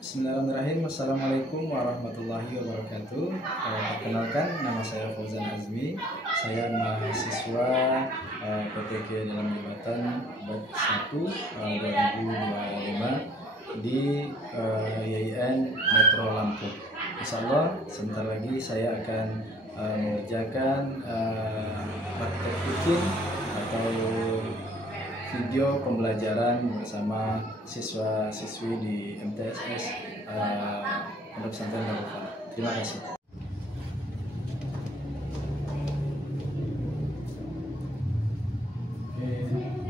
Bismillahirrahmanirrahim. Assalamualaikum warahmatullahi wabarakatuh. Perkenalkan, nama saya Fauzan Azmi. Saya mahasiswa PTK dalam jabatan bab 1 2025 di YIN Metro Lampung. Insyaallah sebentar lagi saya akan mengerjakan praktek teaching atau video pembelajaran bersama siswa-siswi di MTSS Pondok Pesantren Darul Falah. Terima kasih.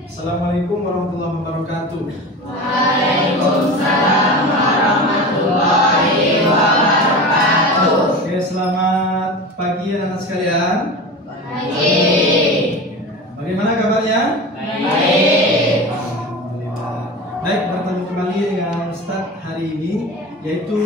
Assalamualaikum warahmatullahi wabarakatuh. Waalaikumsalam warahmatullahi wabarakatuh. Oke, selamat pagi anak-anak sekalian. Pagi. Bagaimana kabarnya? Baik. Baik, bertemu kembali dengan Ustadz hari ini, yaitu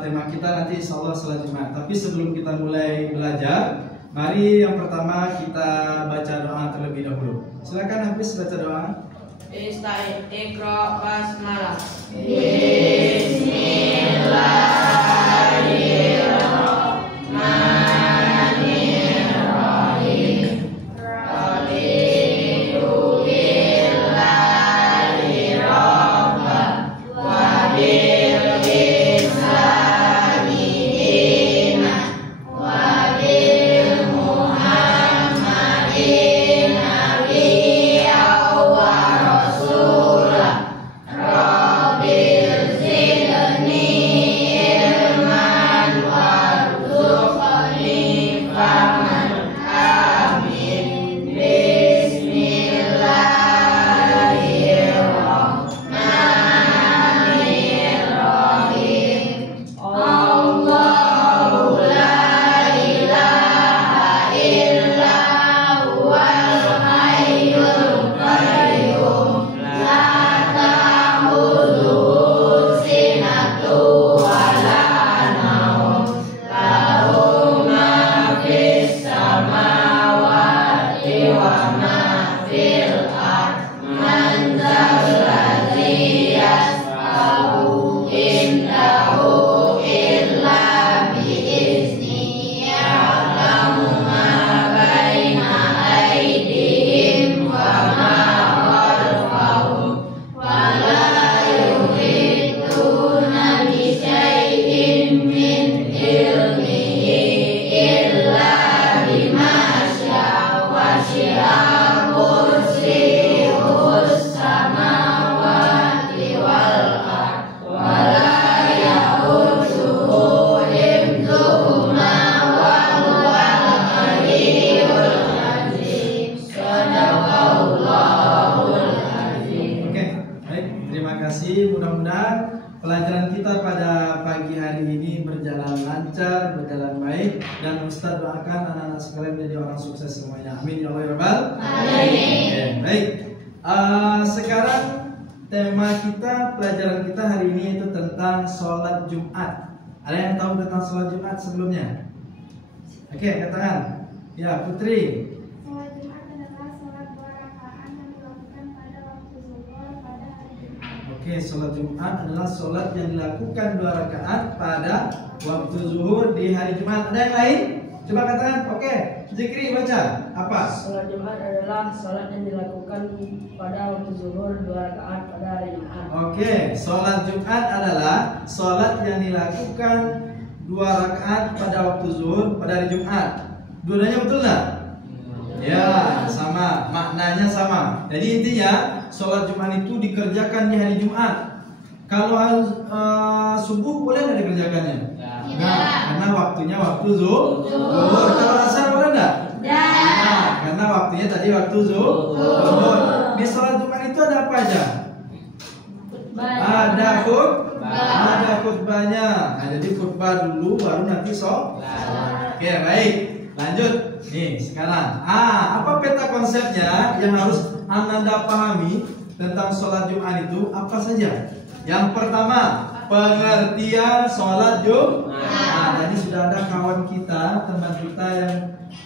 tema kita nanti insyaallah salat Jumat. Tapi sebelum kita mulai belajar, mari yang pertama kita baca doa terlebih dahulu. Silakan Hafiz baca doa. Istaiz Iqra basmalah. Mudah-mudahan pelajaran kita pada pagi hari ini berjalan lancar, berjalan baik, dan Ustaz doakan anak-anak sekalian menjadi orang sukses semuanya. Amin ya Allah ya Rabbal Alamin. Baik, sekarang tema kita, pelajaran kita hari ini itu tentang sholat Jumat. Ada yang tahu tentang sholat Jumat sebelumnya? Oke, katakan. Ya, Putri. Oke, sholat Jumat adalah sholat yang dilakukan 2 rakaat pada waktu zuhur di hari Jumat. Ada yang lain? Coba katakan. Oke, Zikri baca. Apa? Sholat Jumat adalah sholat yang dilakukan pada waktu zuhur 2 rakaat pada hari Jumat. Oke, sholat Jumat adalah sholat yang dilakukan 2 rakaat pada waktu zuhur pada hari Jumat. Dua-duanya betul nggak? Ya, sama. Maknanya sama. Jadi intinya sholat Jumat itu dikerjakan di hari Jumat. Kalau subuh boleh nggak dikerjakannya? Enggak, karena waktunya waktu zuhur. Kalau asar boleh nggak? Nah, karena waktunya tadi waktu zuhur. Di sholat Jumat itu ada apa aja? Ada khutbahnya. Nah, jadi khutbah dulu baru nanti sholat. Oke, baik. Lanjut. Nih, sekarang. Apa peta konsepnya yang harus Anda pahami tentang sholat Jumat itu apa saja? Yang pertama, pengertian sholat Jumat. Tadi sudah ada kawan kita, teman kita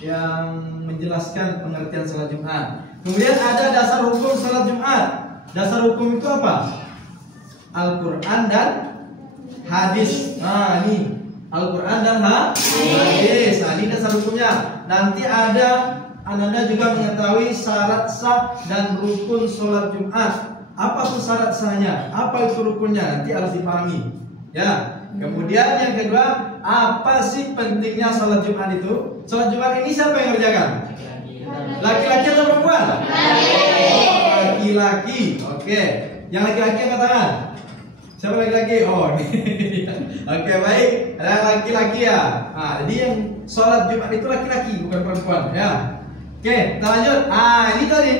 yang menjelaskan pengertian sholat Jumat. Kemudian ada dasar hukum sholat Jumat. Dasar hukum itu apa? Al-Quran dan hadis. Nah, ini Al-Quran dan hadis. Nah, ini dasar hukumnya. Nanti ada Ananda juga mengetahui syarat sah dan rukun sholat Jumat. Apa tuh syarat sahnya? Apa itu rukunnya? Nanti harus dipahami. Ya. Kemudian yang kedua, apa sih pentingnya sholat Jumat itu? Sholat Jumat ini siapa yang kerjakan? Laki-laki atau perempuan? Laki-laki. Oke. Yang laki-laki angkat tangan. Siapa laki-laki? Oh, ini. Oke, baik. Ada laki-laki ya. Nah, jadi yang sholat Jumat itu laki-laki, bukan perempuan. Ya. Oke, kita lanjut. Ini tadi.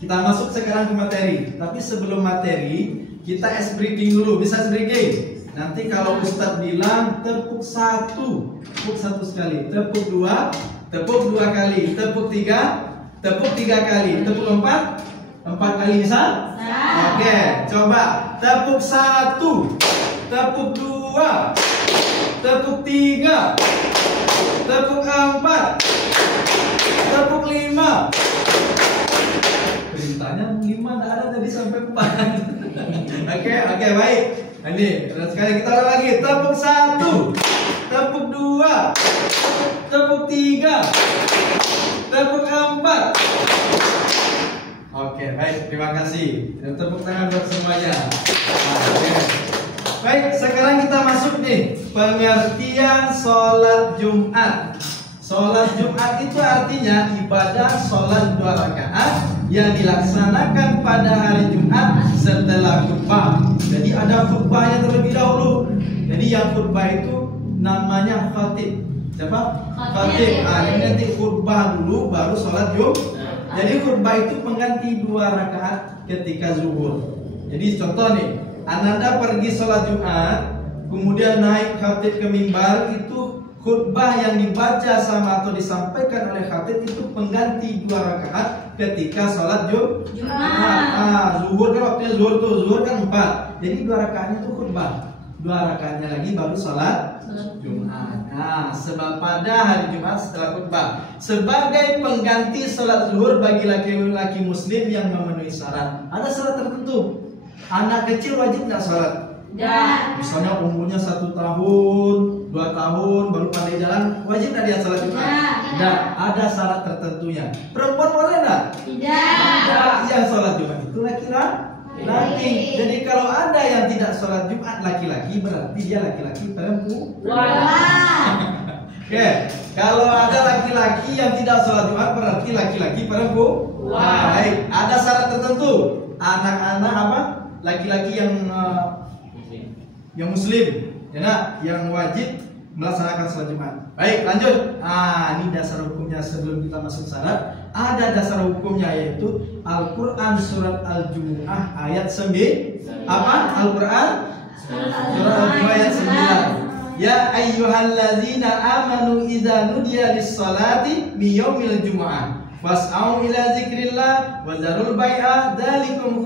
Kita masuk sekarang ke materi. Tapi sebelum materi, kita ice breaking dulu. Bisa ice breaking? Nanti kalau Ustadz bilang tepuk satu sekali, tepuk dua kali, tepuk tiga kali, tepuk empat kali bisa? Oke, coba tepuk satu, tepuk dua, tepuk tiga, tepuk empat, tepuk lima. Perintahnya 5 tidak ada tadi sampai 4. Oke, baik. Ini sekali kita ulang lagi. Tepuk 1, tepuk 2, tepuk 3, tepuk 4. Oke, baik. Terima kasih. Dan tepuk tangan buat semuanya. Oke. Baik, sekarang kita masuk nih pengertian sholat Jumat. Sholat Jumat itu artinya ibadah sholat 2 rakaat yang dilaksanakan pada hari Jumat setelah khutbah. Jadi ada khutbahnya terlebih dahulu. Jadi yang khutbah itu namanya khatib. Siapa? Khatib. Ini nanti khutbah dulu baru sholat Jumat. Jadi khutbah itu mengganti 2 rakaat ketika zuhur. Jadi contoh nih, Ananda pergi sholat Jumat, kemudian naik khatib ke mimbar, itu khutbah yang dibaca sama atau disampaikan oleh khatib itu pengganti 2 rakaat ketika sholat Jumat. Zuhur kan waktunya zuhur kan 4. Jadi 2 rakaatnya itu khutbah, 2 rakaatnya lagi baru sholat Jumat. Nah, sebab pada hari Jumat setelah khutbah sebagai pengganti sholat zuhur bagi laki-laki muslim yang memenuhi syarat. Ada syarat tertentu. Anak kecil wajib nggak sholat? Ya. Misalnya umurnya 1 tahun, 2 tahun, baru pandai jalan, wajib nggak dia sholat Jumat? Tidak, ada syarat tertentunya. Perempuan boleh nggak? Tidak. Yang sholat Jumat itu laki-laki. Jadi kalau ada yang tidak sholat Jumat laki-laki, berarti dia laki-laki perempuan. Oke, kalau ada laki-laki yang tidak sholat Jumat berarti laki-laki perempuan. Baik, ada syarat tertentu. Anak-anak apa? Laki-laki yang muslim, ya, yang wajib melaksanakan sholat Jumat. Baik, lanjut. Ini dasar hukumnya sebelum kita masuk syarat. Ada dasar hukumnya yaitu Al-Quran surat Al-Jumu'ah ayat 9. Apa? Al-Quran surat Al-Jumu'ah ayat 9. Ya ayyuhalladzina amanu idza nudiya lis-salati min yaumil jumu'ah fas'au ila zikrillah wa zarul bai'a dzalikum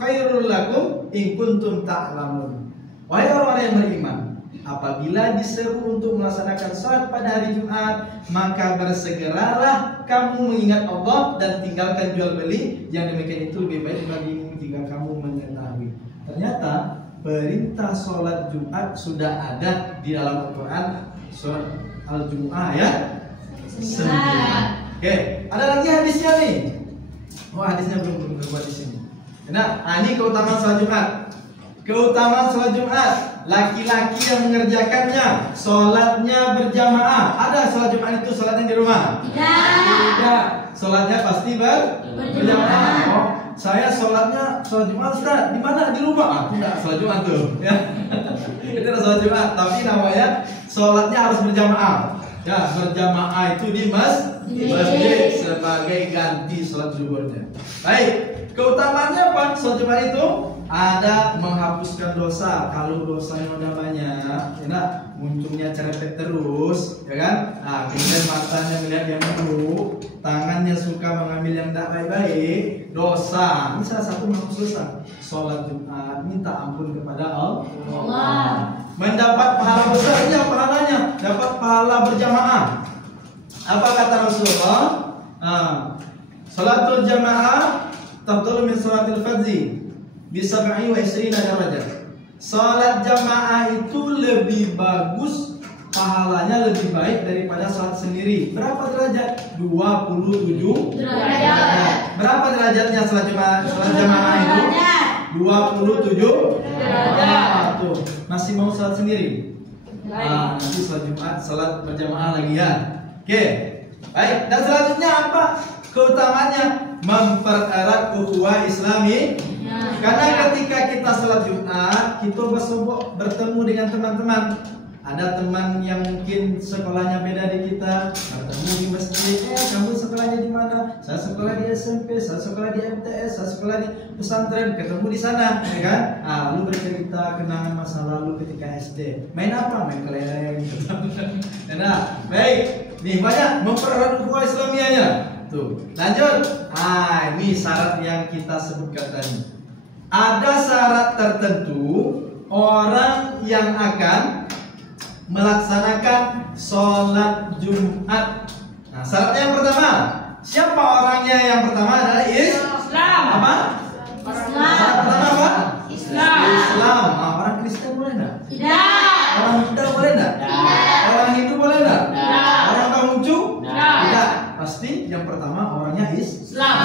khairul lakum in kuntum ta'lamun. Wahai orang-orang yang beriman, apabila diseru untuk melaksanakan sholat pada hari Jumat, maka bersegeralah kamu mengingat Allah dan tinggalkan jual beli. Yang demikian itu lebih baik bagimu jika kamu mengetahui. Ternyata perintah sholat Jumat sudah ada di dalam Al-Quran surat Al-Jumu'ah ayat 9. Oke, ada lagi hadisnya nih. Hadisnya belum berbuat di sini. Nah, ini keutamaan sholat Jumat. Keutamaan sholat Jumat, laki-laki yang mengerjakannya, sholatnya berjamaah. Ada sholat Jumat itu sholatnya di rumah? Tidak. Sholatnya pasti berjamaah. Oh, saya sholat Jumat Ustaz, di mana? Di rumah? Tidak, sholat Jumat tuh. Ya. Itu sholat Jumat, tapi namanya sholatnya harus berjamaah. Ya, berjamaah itu di masjid sebagai ganti sholat zuhurnya. Baik, keutamaannya apa? Sholat Jumat itu ada menghapuskan dosa. Kalau dosanya udah banyak, ya, munculnya cerepet terus, ya kan? Kemudian matanya melihat yang buruk, tangannya suka mengambil yang tidak baik-baik, dosa. Ini salah satu menghapus dosa. Sholat Jumat, minta ampun kepada Allah. Mendapat pahala besarnya, pahalanya dapat pahala berjamaah. Apa kata Rasulullah? Sholatul jamaah tafdalu min sholatil fardhi bi 27 darajat. Sholat jamaah itu lebih bagus, pahalanya lebih baik daripada sholat sendiri. Berapa derajat? 27 derajat. Berapa derajatnya sholat jamaah itu? 27 derajat. Tuh, masih mau sholat sendiri? Nanti sholat Jumat, sholat berjamaah lagi ya. Oke, baik. Dan selanjutnya apa keutamaannya? Mempererat ukhuwah Islami. Karena ketika kita sholat Jumat, kita bertemu dengan teman-teman. Ada teman yang mungkin sekolahnya beda di kita, bertemu di masjid. Kamu sekolahnya di mana? Saya sekolah di SMP, saya sekolah di MTS, saya sekolah di pesantren. Ketemu di sana, ya kan? Lalu bercerita kenangan masa lalu ketika SD. Main apa? Main kelereng. Nah, baik. Nih banyak mempererat ukhuwah Islamiahnya. Tuh, lanjut. Ini syarat yang kita sebutkan tadi. Ada syarat tertentu orang yang akan melaksanakan sholat Jumat. Nah, syaratnya yang pertama, siapa orangnya yang pertama adalah Islam. Apa? Islam. Syarat pertama apa? Islam. Islam. Orang Kristen boleh nggak? Tidak. Orang Buddha boleh nggak? Tidak. Orang Hindu boleh nggak? Tidak. Orang Konghucu? Tidak. Tidak. Pasti yang pertama orangnya Islam.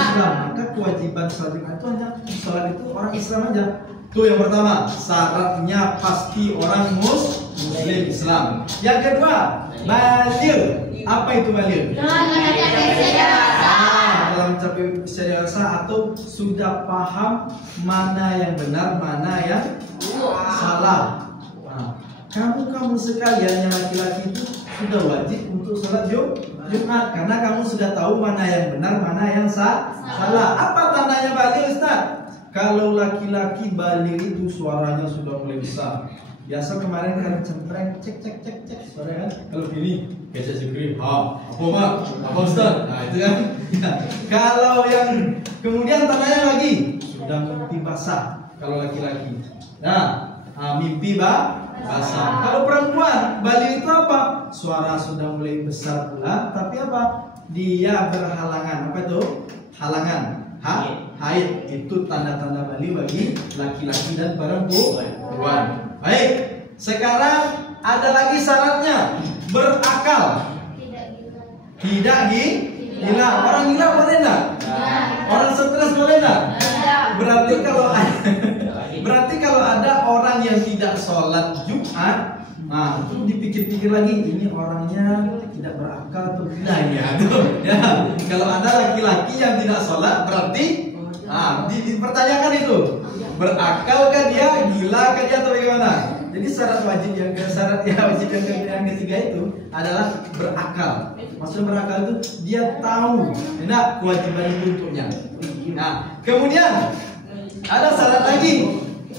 Maka kewajiban sholat Jumat itu hanya sholat itu orang Islam aja. Itu yang pertama, syaratnya pasti orang Muslim Islam. Yang kedua, baligh. Apa itu baligh? Dalam mencapai usia dewasa atau sudah paham mana yang benar, mana yang salah. Kamu sekalian yang laki-laki itu sudah wajib untuk sholat Jumat karena kamu sudah tahu mana yang benar, mana yang salah. Apa tandanya baligh, Ustaz? Kalau laki-laki baligh itu suaranya sudah mulai besar. Biasa kemarin kan cempreng cek suara kan. Kalau gini kece segeri, apa mak? Apa Ustaz? Nah itu kan. Kalau yang kemudian tandanya lagi sudah mimpi basah kalau laki-laki. Nah, mimpi basah. Kalau perempuan baligh itu apa? Suara sudah mulai besar pula, tapi apa? Dia berhalangan. Apa itu? Halangan. Haid itu tanda-tanda baligh bagi laki-laki dan perempuan. Baik, sekarang ada lagi syaratnya, berakal. Tidak gila. Orang gila boleh enggak? Orang stres boleh enggak? Berarti kalau ada orang yang tidak sholat Jumat, itu dipikir-pikir lagi, ini orangnya tidak berakal atau tidak ya? Kalau ada laki-laki yang tidak sholat, berarti dipertanyakan itu, berakalkah dia, gilakah dia atau bagaimana? Jadi syarat wajib yang ketiga itu adalah berakal. Maksudnya berakal itu dia tahu enak kewajiban itu untuknya. Nah, kemudian ada syarat lagi.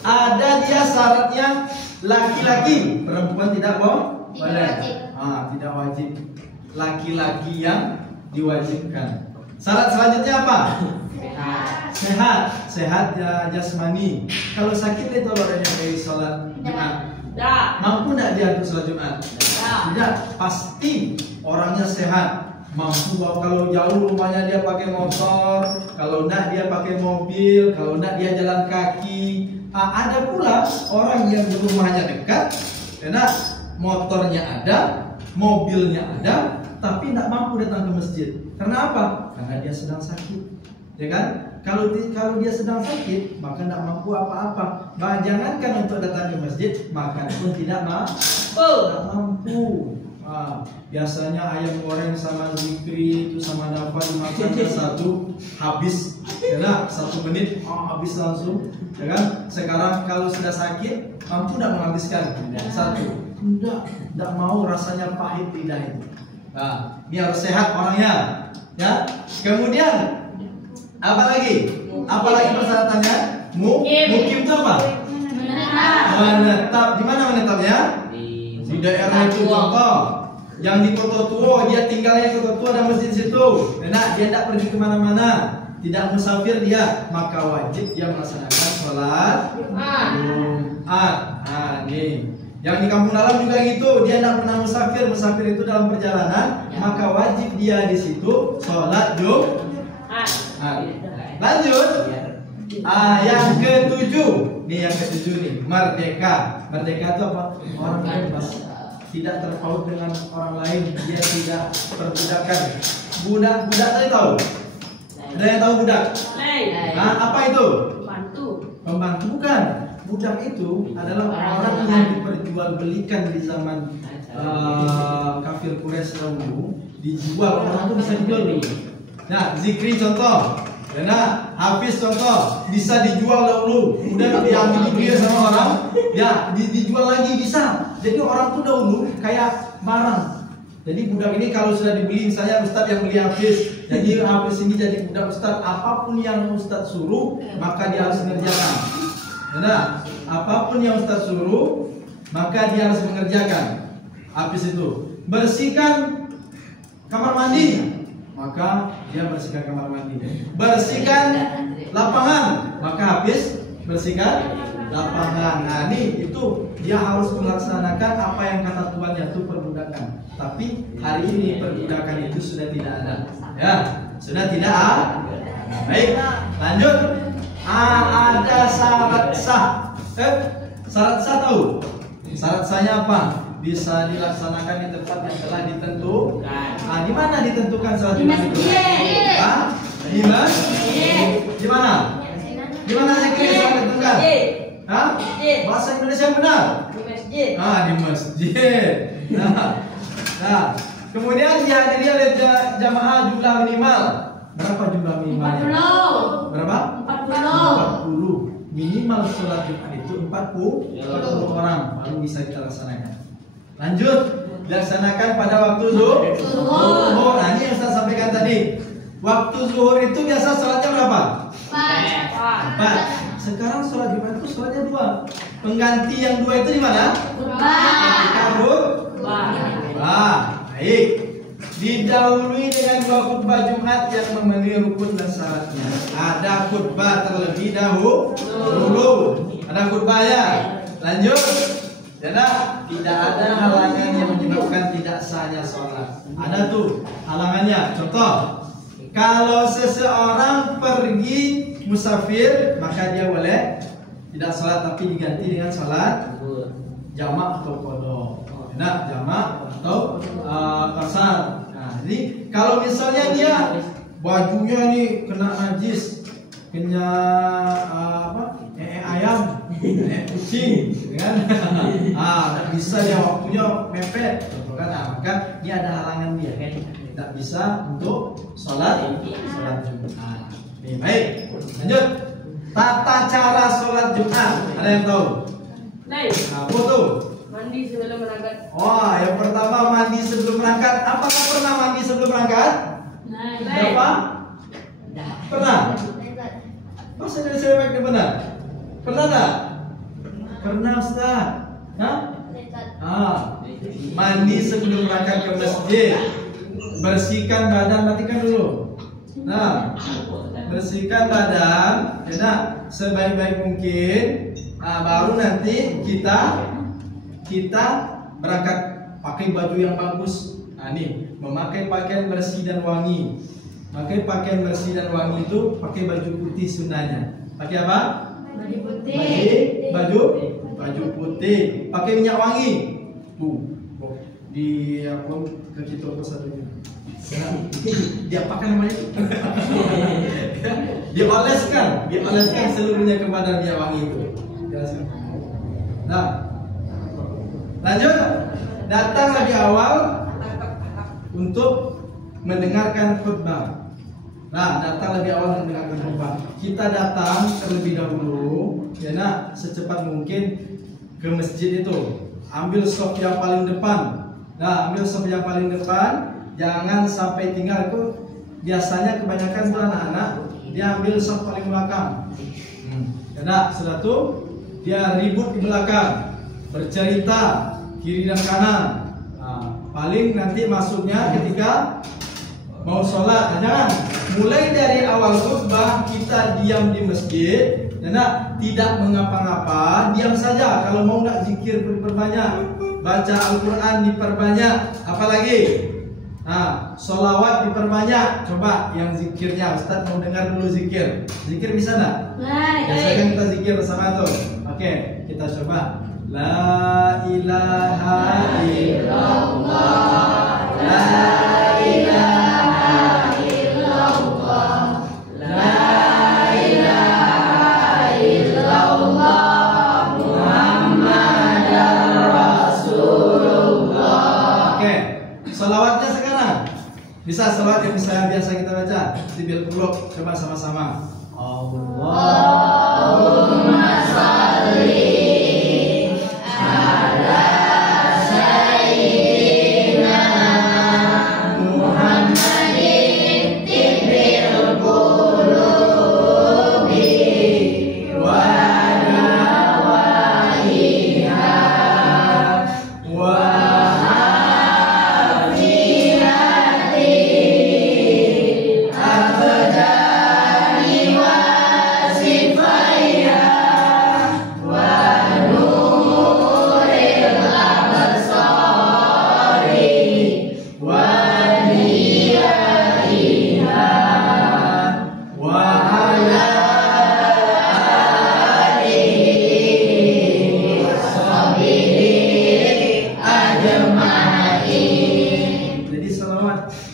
Ada dia syaratnya laki-laki, perempuan tidak boleh. Tidak wajib. Laki-laki yang diwajibkan. Syarat selanjutnya apa? Sehat ya jasmani. Kalau sakit itu orangnya dari sholat Jumat. Mampu tidak dia untuk sholat Jumat? Tidak. Pasti orangnya sehat. Mampu. Kalau jauh rumahnya dia pakai motor, kalau tidak dia pakai mobil, kalau tidak dia jalan kaki. Ada pula orang yang rumahnya dekat, karena motornya ada, mobilnya ada, tapi tidak mampu datang ke masjid. Karena apa? Karena dia sedang sakit, ya kan? Kalau dia sedang sakit, maka tidak mampu apa-apa. Jangankan untuk datang ke masjid, makan pun tidak mampu. Biasanya ayam goreng sama zikri itu sama dapat dimakannya satu habis, ya 1 menit habis langsung, ya kan? Sekarang kalau sudah sakit, mampu tidak menghabiskan satu? Tidak mau, rasanya pahit lidah itu. Ini harus sehat orangnya, ya. Kemudian apa lagi persyaratannya? Mukim itu apa? Menetap. Di mana menetapnya? Di daerah itu. Contoh, yang di Kota Tua, dia tinggalnya di Kota Tua, ada masjid situ. Nah, dia tidak pergi kemana-mana, tidak musafir dia, maka wajib dia melaksanakan sholat Jumat. Nih. Yang di kampung dalam juga gitu, dia tidak pernah musafir itu dalam perjalanan, maka wajib dia di situ sholat Jumat. Lanjut, yang ke-7. Nih yang ketujuh nih, merdeka. Merdeka itu apa? Orang bebas, tidak terpaut dengan orang lain, dia tidak perbudakan. Budak tadi tahu? Ada yang tahu budak? Nah, apa itu? Pembantu bukan. Budak itu adalah orang yang diperjualbelikan di zaman kafir Quraisy dahulu, dijual, orang itu bisa dijual dulu. Nah, Zikri contoh, nah, Hafiz contoh, bisa dijual dahulu, kemudian diambil dia sama orang, ya dijual lagi bisa. Jadi orang tuh dahulu kayak barang. Jadi budak ini kalau sudah dibeli, misalnya Ustadz yang beli Hafiz, jadi Hafiz ini jadi budak Ustadz, apapun yang Ustadz suruh maka dia harus mengerjakan. Nah, apapun yang Ustadz suruh maka dia harus mengerjakan. Hafiz itu bersihkan kamar mandi, maka dia bersihkan kamar mandi. Bersihkan lapangan, maka Hafiz bersihkan lapangan. Nah, ini itu dia harus melaksanakan apa yang kata tuannya itu perbudakan. Tapi hari ini perbudakan itu sudah tidak ada. Ya, sudah tidak ada. Baik, lanjut. Ada syarat sah. Syarat sah tahu? Syarat sahnya apa? Bisa dilaksanakan di tempat yang telah ditentukan. Nah, di mana ditentukan salat Jumat itu? Di masjid. Di mana? Di mana Zikri salat ditentukan? Hah? Bahasa Indonesia yang benar? Di masjid. Di masjid. Nah, kemudian dihadiri oleh jamaah jumlah minimal. Berapa jumlah minimalnya? 40. Berapa? 40. Minimal sholat Jumat itu 40 orang baru bisa kita laksanakan. Lanjut, dilaksanakan pada waktu zuhur. Nah, ini yang saya sampaikan tadi. Waktu zuhur itu biasa sholatnya berapa? 4. Sekarang sholat Jumat itu sholatnya 2. Pengganti yang 2 itu di mana? Baik. Didahului dengan 2 khutbah Jumat yang memenuhi rukun dan syaratnya. Ada khutbah terlebih dahulu. Ada khutbah ya. Lanjut. Tidak ada halangan yang menyebabkan tidak sahnya sholat. Ada tuh halangannya. Contoh, kalau seseorang pergi musafir, maka dia boleh tidak sholat tapi diganti dengan sholat jamak atau qadha. Jamak atau qasar. Nah, jadi kalau misalnya dia bajunya nih kena najis, kena ayam, kucing, kan? Tak bisa dia waktunya mepet, kan? Maka dia ada halangan dia, tidak bisa untuk sholat Jumat. Nih, baik, lanjut. Tata cara sholat Jumat, ada yang tahu? Apa tuh? Mandi sebelum berangkat. Yang pertama mandi sebelum berangkat. Apakah pernah mandi sebelum berangkat? Apa? Pernah? Bahasa Indonesia yang benar? Pernah tak? Pernah, Ustaz. Mandi sebelum berangkat ke masjid. Bersihkan badan, matikan dulu. Nah, bersihkan badan, sebaik-baik mungkin. Baru nanti kita berangkat pakai baju yang bagus. Nih, memakai pakaian bersih dan wangi. Pakai pakaian bersih dan wangi itu pakai baju putih sunnahnya. Pakai apa? Baju putih. Baju putih. Pakai minyak wangi. Tuh, di ke kita satunya. Diapakan namanya? Dioleskan seluruhnya kepada minyak wangi itu. Nah, lanjut, datang lebih awal untuk mendengarkan khutbah. Datang lebih awal mendengarkan khutbah. Kita datang terlebih dahulu, secepat mungkin ke masjid itu. Ambil shop yang paling depan. Ambil shop yang paling depan, jangan sampai tinggal. Itu biasanya kebanyakan itu anak-anak, dia ambil shop paling belakang. Setelah itu dia ribut di belakang, bercerita kiri dan kanan. Paling nanti masuknya ketika mau sholat. Jangan mulai dari awal khutbah kita diam di masjid, tidak mengapa-ngapa, diam saja. Kalau mau nak zikir berbanyak, baca Al-Quran diperbanyak. Apalagi Nah, sholawat diperbanyak. Coba yang zikirnya, Ustaz mau dengar dulu zikir. Zikir bisa nggak? Biasakan kita zikir bersama tuh. Oke, kita coba. La ilaha illallah. La ilaha illallah. La ilaha illallah. Muhammadar Rasulullah. Oke, sholawatnya sekarang. Bisa sholawat yang biasa kita baca di bil qulub. Coba sama-sama. Allahumma shalli ala sayyidina Muhammadin tibbil qulubi wa dawa'iha wa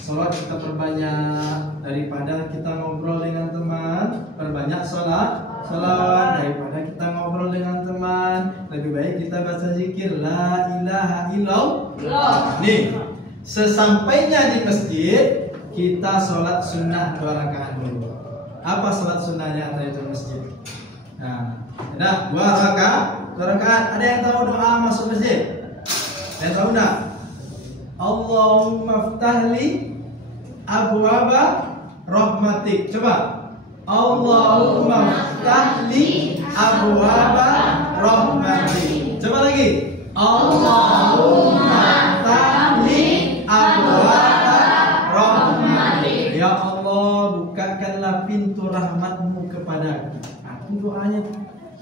Sholat kita perbanyak daripada kita ngobrol dengan teman. Perbanyak sholawat daripada kita ngobrol dengan teman. Lebih baik kita baca zikir la ilaha illallah. Nih, sesampainya di masjid kita sholat sunnah 2 rakaat dulu. Apa sholat sunnahnya atau itu masjid? Nah, ada 2 rakaat. Ada yang tahu doa masuk masjid? Ada yang tahu enggak? Allahumma ftahli abwaba rahmatik. Coba. Allahumma ftahli abwaba rahmatik. Coba lagi. Allahumma ftahli abwaba rahmatik. Ya Allah, bukakanlah pintu rahmatmu kepadaku. Itu doanya.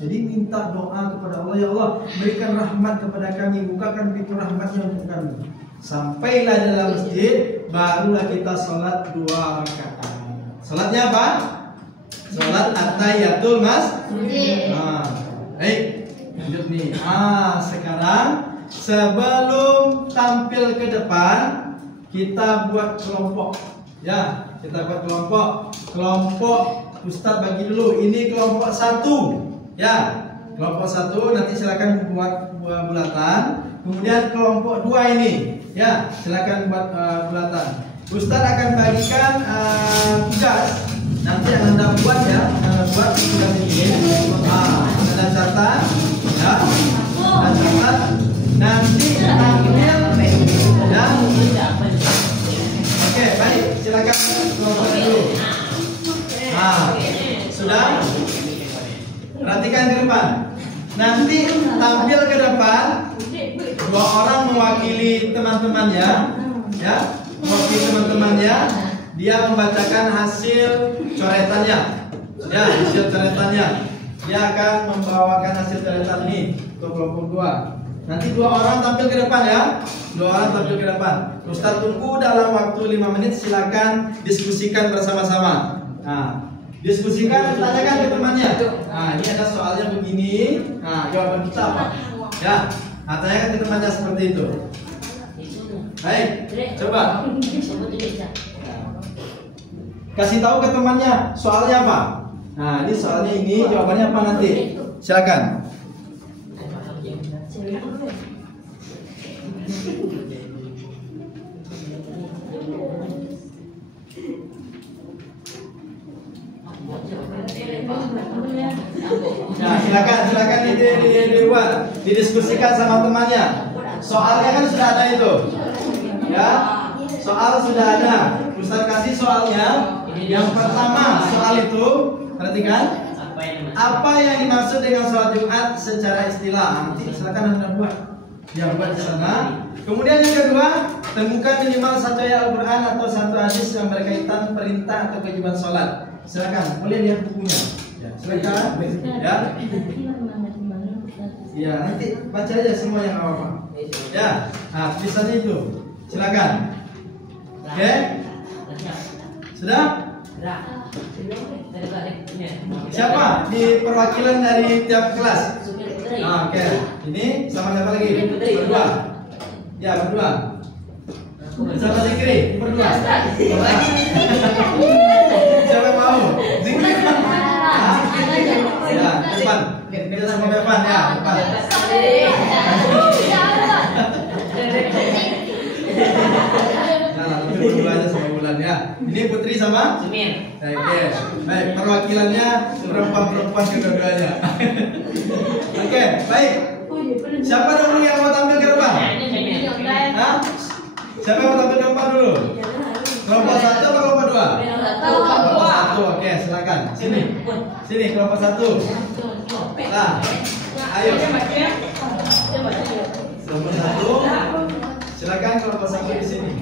Jadi minta doa kepada Allah, ya Allah, berikan rahmat kepada kami, bukakan pintu rahmatnya untuk kami. Sampailah dalam masjid, barulah kita sholat 2 rakaat. Sholatnya apa? Sholat at-tahiyatul masjid. Baik, lanjut nih. Sekarang sebelum tampil ke depan, kita buat kelompok. Ya, kita buat kelompok. Kelompok Ustadz bagi dulu. Ini kelompok 1. Ya, kelompok 1 nanti silakan buat bulatan. Kemudian kelompok 2 ini. Ya, silakan buat bulatan. Ustadz akan bagikan tugas. Nanti yang Anda buat ya, Anda buat tugas ini. Anda catat, ya. Anda catat. Nanti tampil, ya. Oke, baik. Silakan kelompok dulu. Sudah. Perhatikan ke depan. Nanti tampil ke depan. 2 orang mewakili teman-temannya, ya, mewakili teman-temannya. Dia membacakan hasil coretannya, ya, hasil coretannya. Dia akan membawakan hasil coretan ini untuk kelompok 2. Nanti 2 orang tampil ke depan ya, 2 orang tampil ke depan. Ustadz tunggu dalam waktu 5 menit. Silakan diskusikan bersama-sama. Diskusikan, tanyakan ke temannya. Ini ada soalnya begini. Jawaban kita apa? Ya. Tanyakan ke temannya seperti itu. Baik, coba. Kasih tahu ke temannya soalnya apa. Ini soalnya ini, jawabannya apa nanti? Silakan. Silakan dibuat, didiskusikan sama temannya. Soalnya kan sudah ada itu, ya. Soal sudah ada. Ustaz kasih soalnya. Yang pertama soal itu, perhatikan. Apa yang dimaksud dengan sholat Jumat secara istilah? Nanti silakan Anda buat. Ya, buat di sana. Kemudian yang kedua, temukan minimal 1 ayat Al-Quran atau 1 hadis yang berkaitan perintah atau kewajiban sholat. Silakan, boleh lihat bukunya. Ya, silakan. Ya. Ya, nanti baca aja semua yang apa. Ya, tulisannya itu. Silakan. Oke? Sudah? Siapa di perwakilan dari tiap kelas? Oke. Ini sama siapa lagi? Berdua. Ya, berdua. Sama Zikri, berdua. Siapa yang mau? Zikri. Ya, depan. Kita sama depan ya, depan. Nah, berdua aja sama Bulan ya. Ini Putri sama Sumir. Oke. Baik, perwakilannya perempuan-perempuan kedua-duanya. Oke, baik. Siapa dulu yang mau tampil ke depan? Hah? Siapa yang mau tampil ke depan dulu? Kelompok 1 atau kelompok 2? Kelompok 1. Oke, silakan. Sini. Sini kelompok 1. Nah, ayo. Kelompok 1. Silakan kelompok 1 di sini.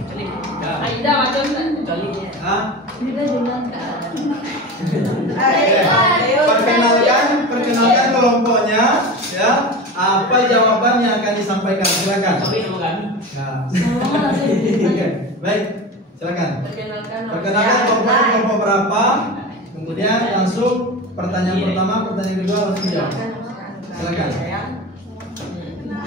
Perkenalkan kelompoknya ya. Apa jawaban yang akan disampaikan? Silakan. Nah. Oke, baik. Silakan. Perkenalkan kelompok berapa? Kemudian langsung pertanyaan pertama, pertanyaan kedua langsung jawab. Silakan. Nah,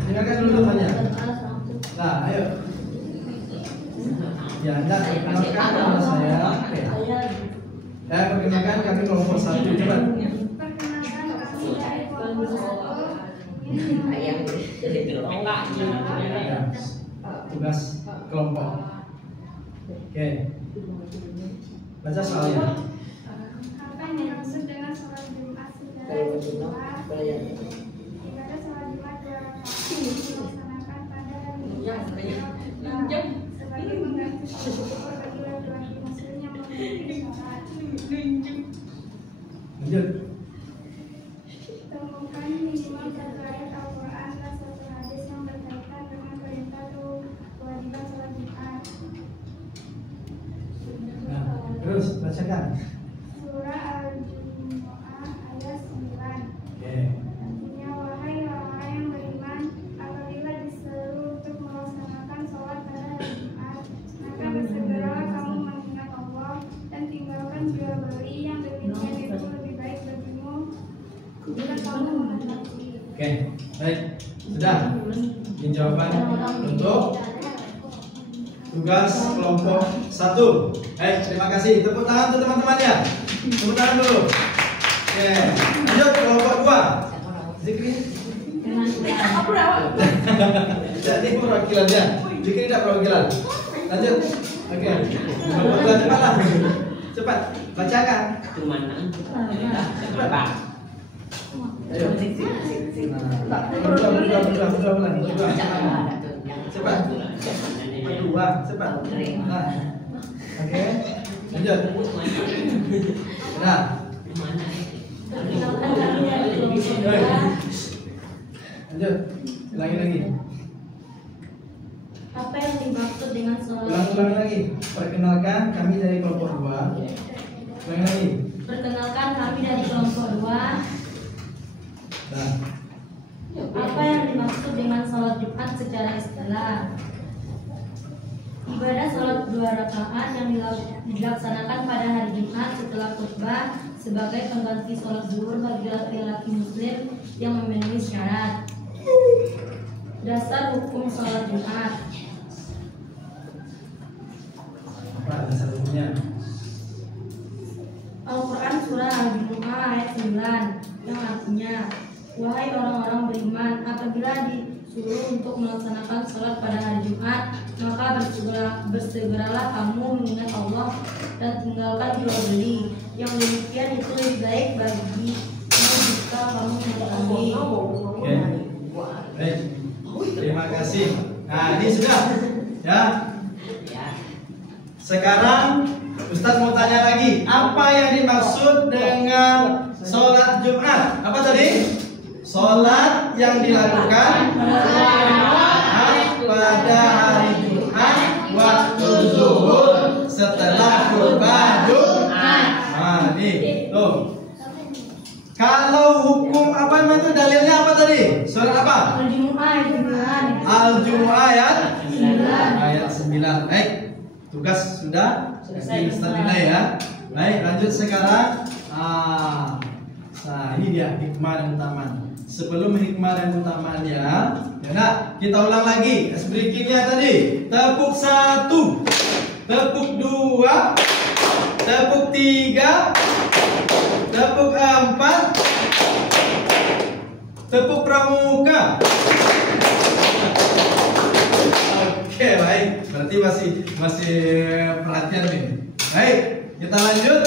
silakan dulu tanya. Nah, ayo. Ya, Anda perkenalkan nama saya. Saya perkenalkan kami kelompok 1. Coba. Ya, tugas kelompok. Oke. Baca soalnya. Apa yang dimaksud dengan sholat Jumat secara istilah? Ibadah sholat Jumat 2 rakaat dilaksanakan pada hari Jumat sebagai pengganti sholat zuhur bagi laki-laki muslim yang memiliki sholat. Lanjut. Temukan minimal satu ayat Al-Quran dan satu hadis yang berkaitan dengan perintah kewajiban sholat Jumat. Nah, terus bacakan. Surah Al-Jumu'ah ayat 9. Oke. Artinya, wahai orang-orang yang beriman, apabila diseru untuk melaksanakan sholat pada hari Jumat, maka bersegeralah kamu mengingat Allah dan tinggalkan jual beli yang demikian itu lebih baik bagimu jika kamu menghendaki. Oke, baik. Sudah. Ini jawaban untuk tugas kelompok 1. Baik, terima kasih. Tepuk tangan untuk teman-temannya. Tepuk tangan dulu. Oke, lanjut kelompok 2. Zikri. Jadi perwakilannya. Zikri tidak perwakilan. Lanjut. Oke. Kelompok 2 cepatlah. Cepat. Bacakan. Cepat. Ayo. Berdua. Cepat. Berdua, cepat. Nah. Oke. Lanjut. Nah. Lanjut. Ulangi lagi. Apa yang dimaksud dengan sholat? Ulangi lagi. Perkenalkan kami dari kelompok 2. Ulangi lagi. Perkenalkan kami dari kelompok 2. Nah. Apa yang dimaksud dengan sholat Jumat secara istilah? Ibadah sholat 2 rakaat yang dilaksanakan pada hari Jumat setelah khutbah sebagai pengganti sholat zuhur bagi laki-laki muslim yang memenuhi syarat. Dasar hukum sholat Jumat. Apa dasar hukumnya? Al-Quran surah Al-Jumu'ah ayat 9 yang artinya, wahai orang-orang beriman, apabila disuruh untuk melaksanakan sholat pada hari Jumat, maka bersegeralah kamu mengingat Allah dan tinggalkan jual beli. Yang demikian itu lebih baik bagi jika kamu mengetahui. Oke. Baik. Terima kasih. Nah, ini sudah ya. Sekarang Ustadz mau tanya lagi, apa yang dimaksud dengan sholat Jumat? Apa tadi? Sholat yang dilakukan pada hari Jumat waktu zuhur setelah khutbah Jumat. Nah, nih, tuh. Kalau hukum apa itu dalilnya apa tadi? Surat apa? Al-Jumu'ah ayat 9. Baik, tugas sudah Ustaz nilai ya. Baik, lanjut sekarang. Nah, ini dia hikmah dan utamaan. Sebelum hikmah dan utamaannya, ya nak, kita ulang lagi. Breakingnya tadi. Tepuk 1, tepuk 2, tepuk 3, tepuk 4, tepuk pramuka. Oke, baik. Berarti masih perhatian nih. Baik, kita lanjut.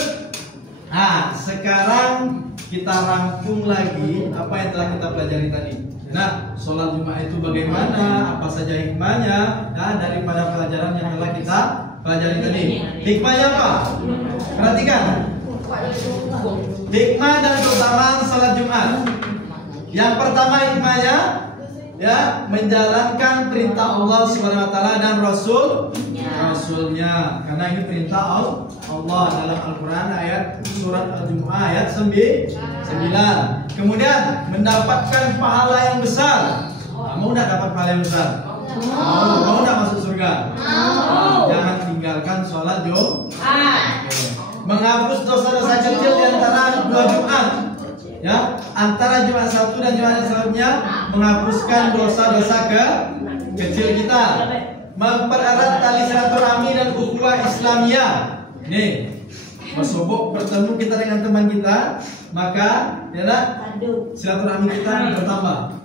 Nah, sekarang kita rangkum lagi apa yang telah kita pelajari tadi. Nah, sholat Jumat itu bagaimana? Apa saja hikmahnya? Nah, daripada pelajaran yang telah kita pelajari tadi. Hikmahnya apa? Perhatikan. Hikmah dan keutamaan sholat Jumat. Yang pertama hikmahnya, ya, menjalankan perintah Allah Subhanahu wa taala dan Rasulnya. Karena ini perintah Allah dalam Al-Qur'an ayat surat Al-Jumu'ah ayat 9. Kemudian mendapatkan pahala yang besar. Mau enggak dapat pahala yang besar? Mau enggak masuk surga? Jangan tinggalkan sholat Jumat. Menghapus dosa-dosa kecil di antara dua Jumat. Ya, antara Jumat 1 dan Jumat yang selanjutnya menghapuskan dosa-dosa kecil kita. Mempererat tali silaturahmi dan ukhuwah Islamiyah. Nih, bersobok bertemu kita dengan teman kita, maka ya silaturahmi kita bertambah.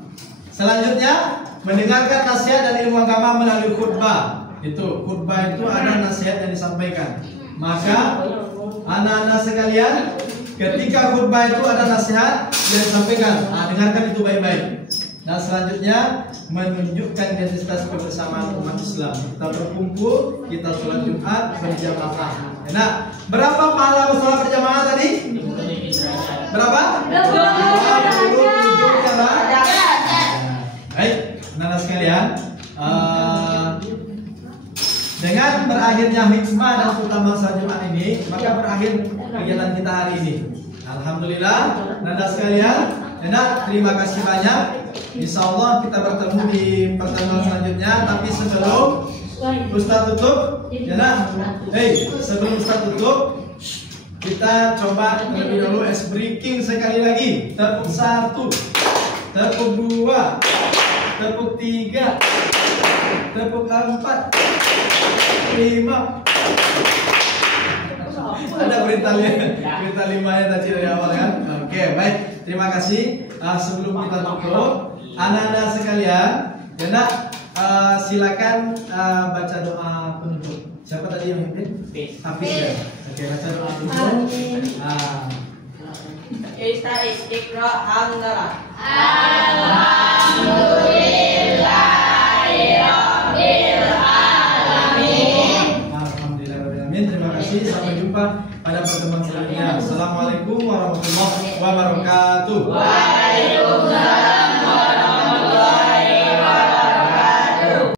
Selanjutnya, mendengarkan nasihat dan ilmu agama melalui khutbah. Itu khutbah itu ada nasihat yang disampaikan. Maka anak-anak sekalian, ketika khutbah itu ada nasihat yang disampaikan, dengarkan itu baik-baik. Dan selanjutnya menunjukkan identitas kebersamaan umat Islam. Kita berkumpul, kita sholat Jumat berjamaah. Nah, berapa pahala sholat berjamaah tadi? Berapa? 27 jamaah. Baik, anak-anak sekalian, dengan berakhirnya hikmah dan utama sholat Jumat ini, maka berakhir kegiatan kita hari ini. Alhamdulillah, anak-anak sekalian, terima kasih banyak. Insya Allah kita bertemu di pertemuan selanjutnya. Tapi sebelum Ustaz tutup, sebelum Ustaz tutup, kita coba terlebih dahulu ice breaking sekali lagi. Tepuk 1, tepuk 2, tepuk 3, tepuk 4, 5. Ada perintah 5-nya tadi dari awal kan? Oke, baik. Terima kasih. Sebelum kita tutup, anak-anak sekalian, silakan baca doa penutup. Siapa tadi yang mimpin? Hafiz ya. Oke, baca doa penutup. Iqra hamdalah. Alhamdulillahirrahmanirrahim. Terima kasih. Sampai jumpa pada pertemuan selanjutnya. Assalamualaikum warahmatullahi wabarakatuh. Waalaikumsalam.